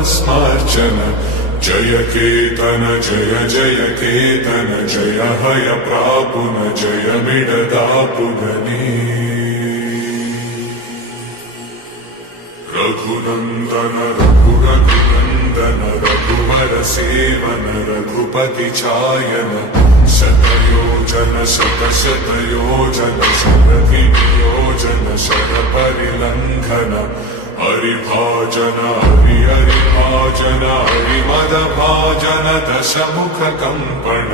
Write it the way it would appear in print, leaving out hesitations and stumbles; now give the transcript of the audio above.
भस्मार्चन जय केतन जय जय केतन जय हय प्रापुन जय मिडदापुगनी रघुनंदन रघुनंदन रघुवर सेवन रघुपति छायन शतयोजन शतशतयोजन शरधियोजन शरपरिलंघन हरिभाजन हरिभाजन हरिमदभाजन दशमुख कंपन